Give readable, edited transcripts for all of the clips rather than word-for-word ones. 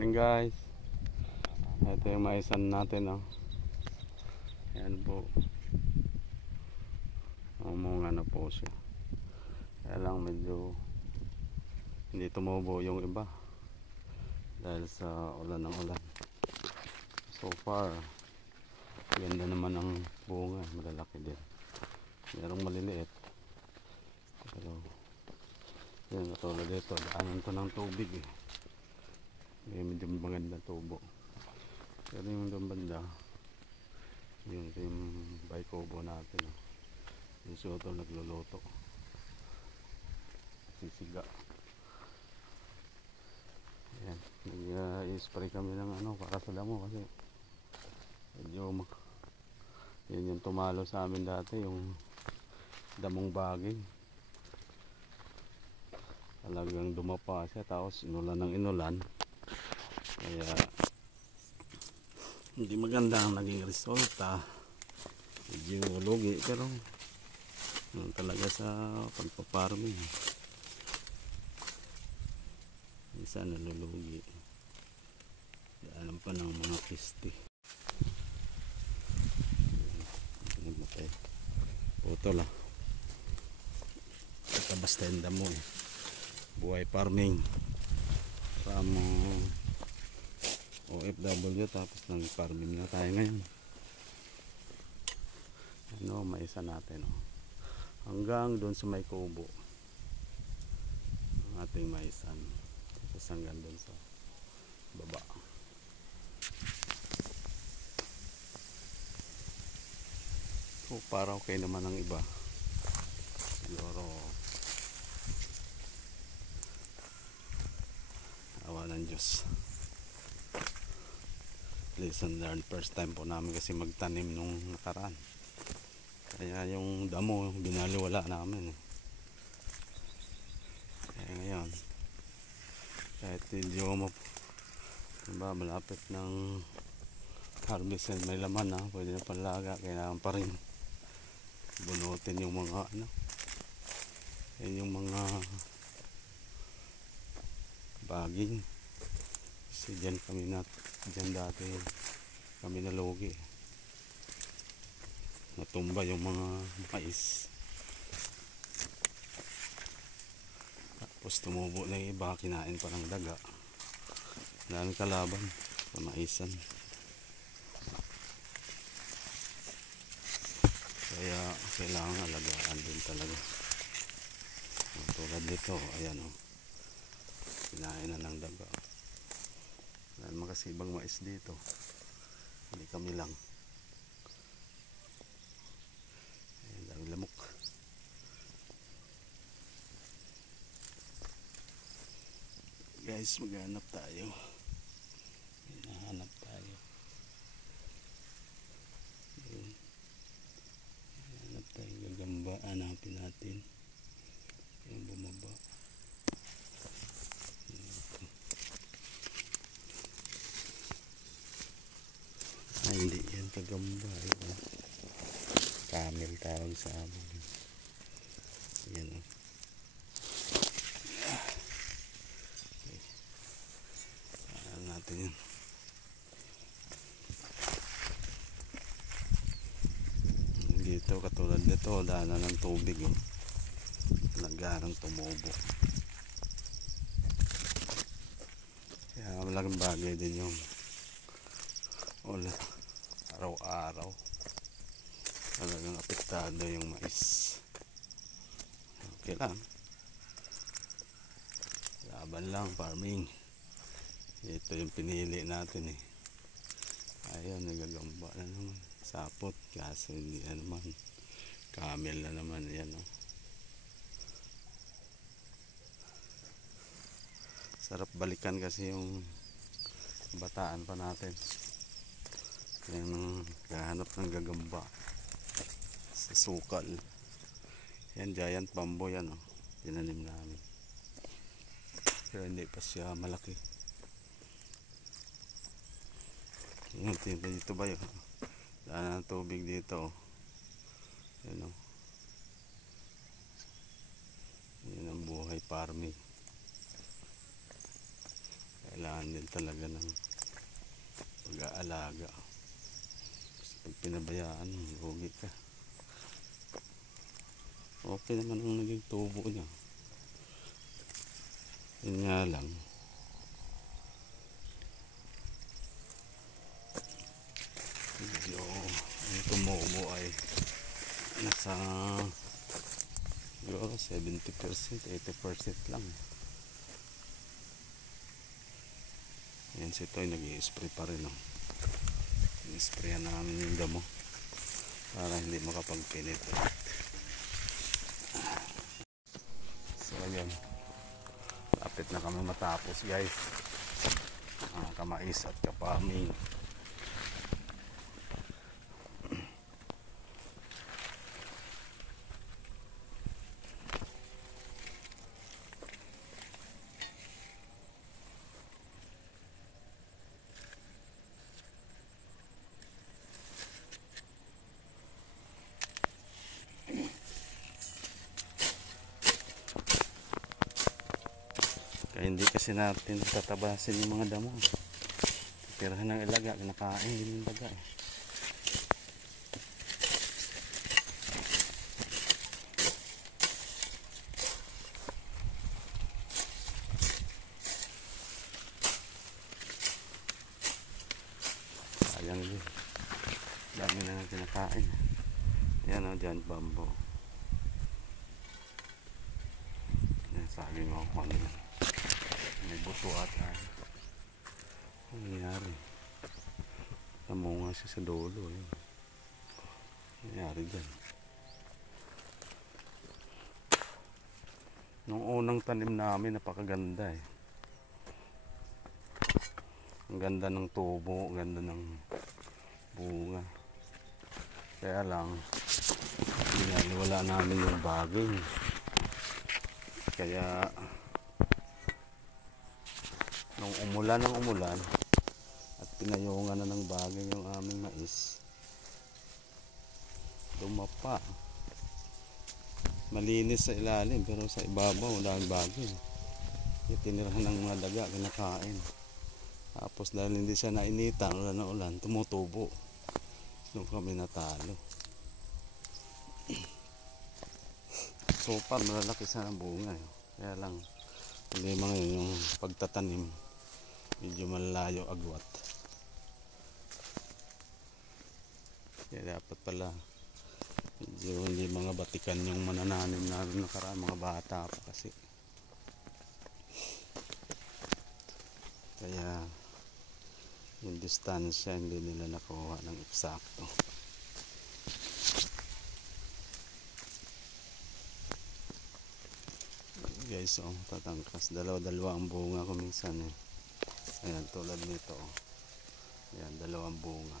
Morning guys. Ito yung maisan natin, oh. Ayan po. Umunga na po siya. Kaya lang medyo hindi tumubo yung iba dahil sa ulan ng ulan. So far ganda naman ang bunga, malalaki din. Merong maliliit, pero yan, katulad dito, daanan to ng tubig eh. Medyo magandang tubo. Pero yung doon banda, yun, ito yung baykobo natin, oh. Yung soto nagluluto, sisiga. Ayan, nag-i-spray kami ng ano para sa damo kasi medyo yun yung tumalo sa amin dati, yung damong baging. Talagang dumapa siya, tapos inulan ng inulan, kaya hindi maganda ang naging resulta. Medyo lugi, pero yun talaga sa pagpaparming, minsan nalulugi. Daanan pa ng mga piste. Puto lang. Ito basta yung damo eh. Buhay farming from OFW, tapos nang farming na tayo ngayon. Ano, maisa natin, oh. Hanggang doon sa may kubo ang ating maisan, tapos hanggang doon sa baba. So para okay naman ang iba, siguro awa ng Diyos. Lesson learned, first time po namin kasi magtanim nung nakaraan, kaya yung damo binaliwala namin eh. Kaya ngayon, kahit medyo diba, malapit ng harvest and may laman na, pwede na panlaga, kailangan pa rin bunutin yung mga ano, yan yung mga baging. Kasi dyan dati kami nalugi, natumba yung mga mais, tapos tumubo na yung iba, kinain parang daga. Daming kalaban sa maisan, kaya kailangan alagaan din talaga. Tulad nito, ayan, oh, kinain na ng daga. Dahil makasibang mais dito, hindi kami lang. Ayan, dami lamok. Guys, maghanap tayo. Hinahanap tayo. Ayan. Hanap tayo gagamba, hanapin natin yung bumaba. Ay, hindi yan kagamba, yun. Camel tawag sa amin. Yan, oh. Ayan natin yan. Dito, katulad nito, daanan ng tubig, oh. Naggarang tumubo. Kaya malaking bagay din yung ulan araw-araw. Talagang apektado yung mais. Okay lang, laban lang, farming. Ito yung pinili natin eh. Ayun, nagagamba na naman, sapot, kaso hindi na naman, camel na naman. Ayan, oh. Sarap balikan kasi yung bataan pa natin, yung kahanap ng gagamba sa sukal. Yan, giant bamboo yan, oh. Tinanim namin, pero hindi pa siya malaki. Yan, dito ba yun? Daan ng tubig dito, oh. Yan, oh. Yan ang buhay farming. kailangan din talaga ng pag-aalaga. Kasi pag pinabayaan, lugi ka. Okay naman ang naging tubo niya. Yun nga lang, yung tumubo ay nasa siguro 70%, 80% lang. Yan, si Toy nag-i-spray pa rin. I-sprayan namin yung damo para hindi makapag-penetrate. So ayan, lapit na kami matapos guys. Kamais at kapaming. Kaya hindi kasi natin tatabasin yung mga damo. Tirahan ng ilaga, kinakain din yung daga eh. Sayang din. Dami na kinakain. Yan o, dyan bamboo. Yan, sabi mo kung ano yan. May buto ata. Ano nangyari? Namunga siya sa dulo. Ano nangyari dyan? Nung unang tanim namin, napakaganda eh. Ang ganda ng tubo, ang ganda ng bunga. Kaya lang, wala namin yung baging. Kaya nung umulan at pinayungan na ng bagay yung aming mais, dumapa. Malinis sa ilalim pero sa ibabaw wala ang bagay. Itinirahan ng mga daga, kinakain. Tapos dahil hindi siya nainitan, ulan na ulan, tumutubo. Doon kami natalo. So far malalaki sana ang bunga eh. Kaya lang hindi mga yun, yung pagtatanim medyo malayo agwat. Kaya dapat pala medyo hindi mga batikan yung manananim na nakaraan, mga bata pa kasi. Kaya yung distansya hindi nila nakuha ng eksakto. Guys, oh, tatangkas. Dalawa ang bunga ko minsan eh. Ayan, tulad nito. Ayan, dalawang bunga.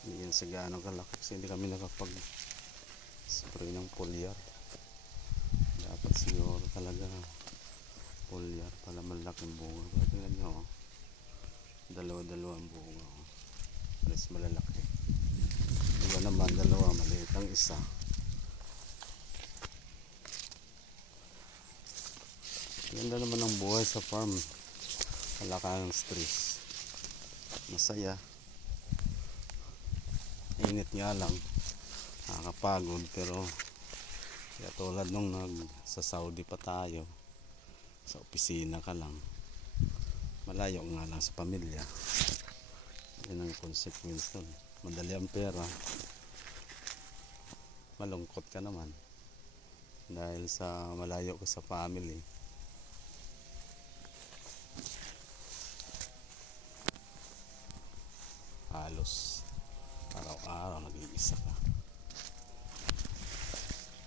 Hindi yan sa gaano kalaki kasi hindi kami nakapag-spray ng foliar. Dapat siguro talaga foliar pala malaking bunga. Pero tingnan nyo, oh. Dalawang bunga. Oh. Mas malalaki. Iba naman, dalawa maliit ang isa. Ganda naman ang buhay sa farm. Wala kang stress. Masaya. Init nga lang. Nakakapagod pero kaya tulad nung sa Saudi pa tayo, sa opisina ka lang, malayo nga lang sa pamilya. Yan ang consequence nun. Madali ang pera, malungkot ka naman dahil sa malayo ka sa family. Halos araw-araw nag-iisa ka.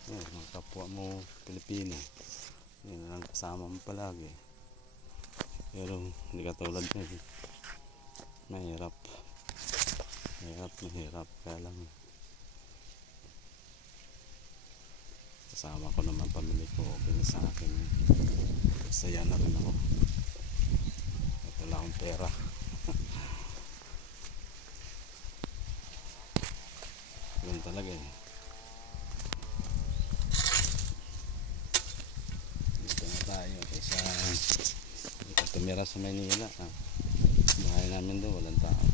Yan, mga kapwa mo Pilipino, yan lang kasama mo palagi. Pero hindi katulad na eh. Mahirap. Kaya lang kasama ko naman pamilya ko, okay na sa akin. Masaya na rin ako. At wala akong pera. Yun talaga eh. Dito na tayo kaysa tumira sa Maynila. Bahay namin doon, walang tao.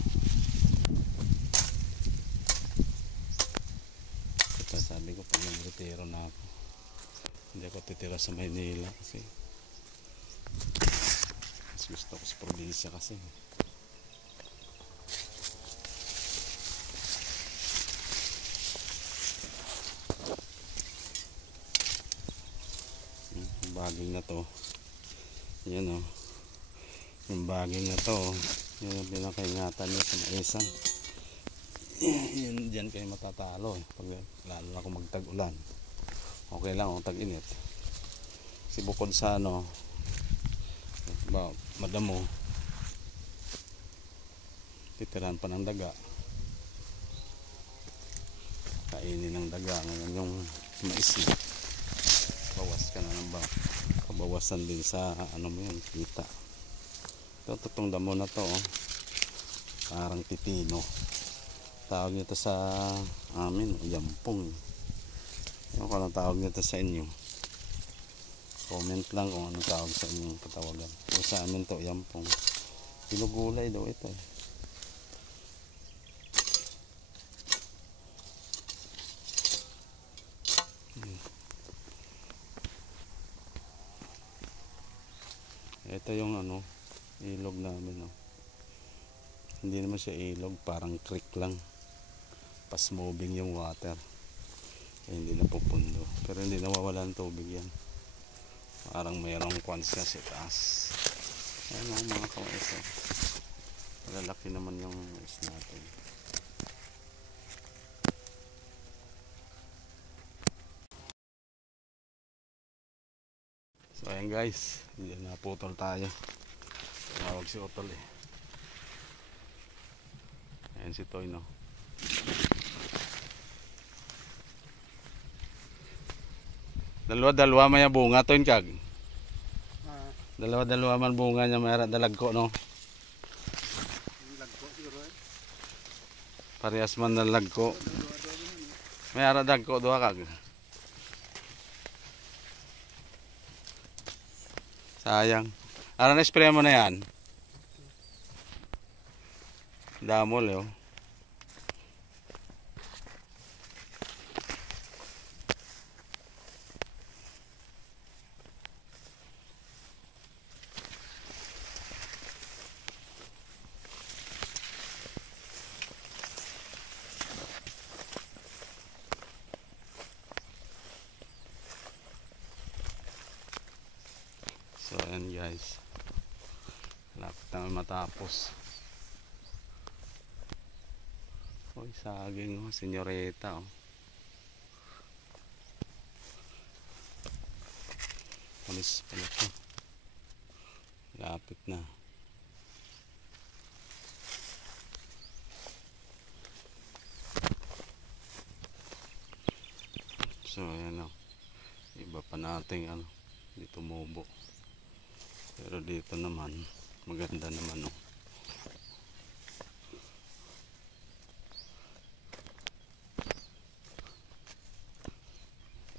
Ito, sabi ko pag nag-retiro na ako, hindi ako titira sa Maynila kasi mas gusto ko sa probinsya kasi. Yung baging na to, yan o, yung baging na to, yun yung pinakaingatan niya sa maisan. Yun, dyan kayo matatalo pag, lalo na kung magtag-ulan. Okay lang kung tag-init kasi bukod sa ano madamo, titiran pa ng daga, kainin ng daga. Ngayon yung mais, bawas ka na ng kabawasan din sa ano mo yun, kita. Ito, tutong damo na to, parang pipino tawag nito sa amin, yampong. Ano ko lang tawag nito sa inyo, comment lang kung anong tawag sa inyong katawagan. O sa amin to, yampong. Pinugulay daw ito. Ito yung ano, ilog namin. Hindi naman siya ilog, parang creek lang. Fast moving yung water. Kaya hindi na pupundo. Pero hindi nawawala ng tubig yan. Parang mayroong kwan siya sa taas. Ayan o mga kawais. Malalaki naman yung mais natin. So ayan guys, hindi na putol tayo. Tawag si Otol eh. Ayan si Toy no. Dalawa-dalawa may bunga to kag. Dalawa-dalawa man bunga niya, may dalagko no. Lagko siguro eh. Parehas man dalagko. May ara dagko duha kag. Sayang. Ara na spray mo na yan. Damol yo. So ayan guys, lapit na matapos. Oy, saging oh, senyorita oh. Alis pala ito. Lapit na. So ayan oh, iba pa nating ano, dito tumubo. Pero dito naman maganda naman oh.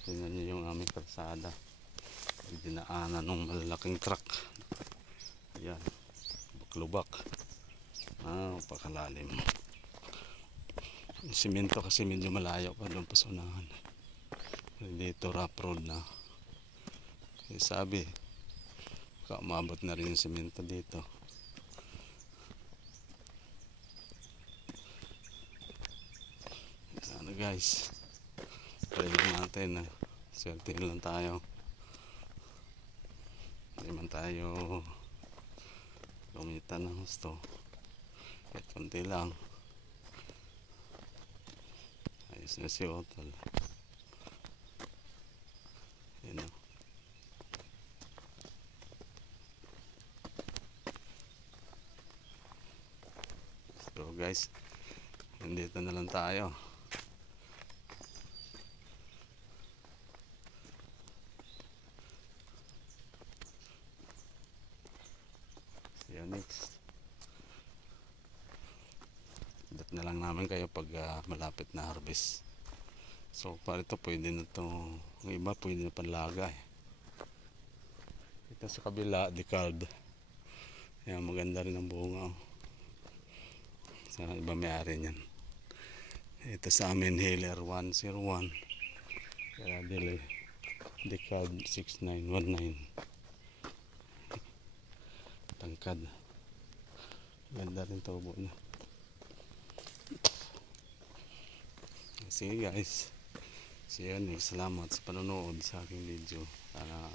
Tingnan nyo yung aming kalsada, dinaanan ng malalaking truck. Ayan, lubak-lubak. Pakalalim. Yung simento kasi medyo malayo pa doon pa sa unahan. Dito rough road na. Kaya sabi, umabot na rin yung simento dito. Ano guys, try lang natin. Swerte lang tayo. Hindi man tayo lumita ng gusto. Kahit konti lang. Ayos na si Otol. Yan o. So guys, nandito na lang tayo. See you next. Dat na lang namin kayo pag malapit na harvest. So para ito pwede na ito. Ang iba pwede na panlaga eh. Ito sa kabila, decalb. Ayan, maganda rin ang bunga. Oh. Sa iba may-ari niyan. Ito sa amin, Healer 101. Kaya dili. Decad 6919. Tangkad. Ganda rin tubo niya. Sige guys. So yun, salamat sa panonood sa aking video. Sana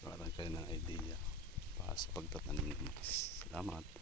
parang kayo ng idea para sa pagtatanim ng mais. Salamat.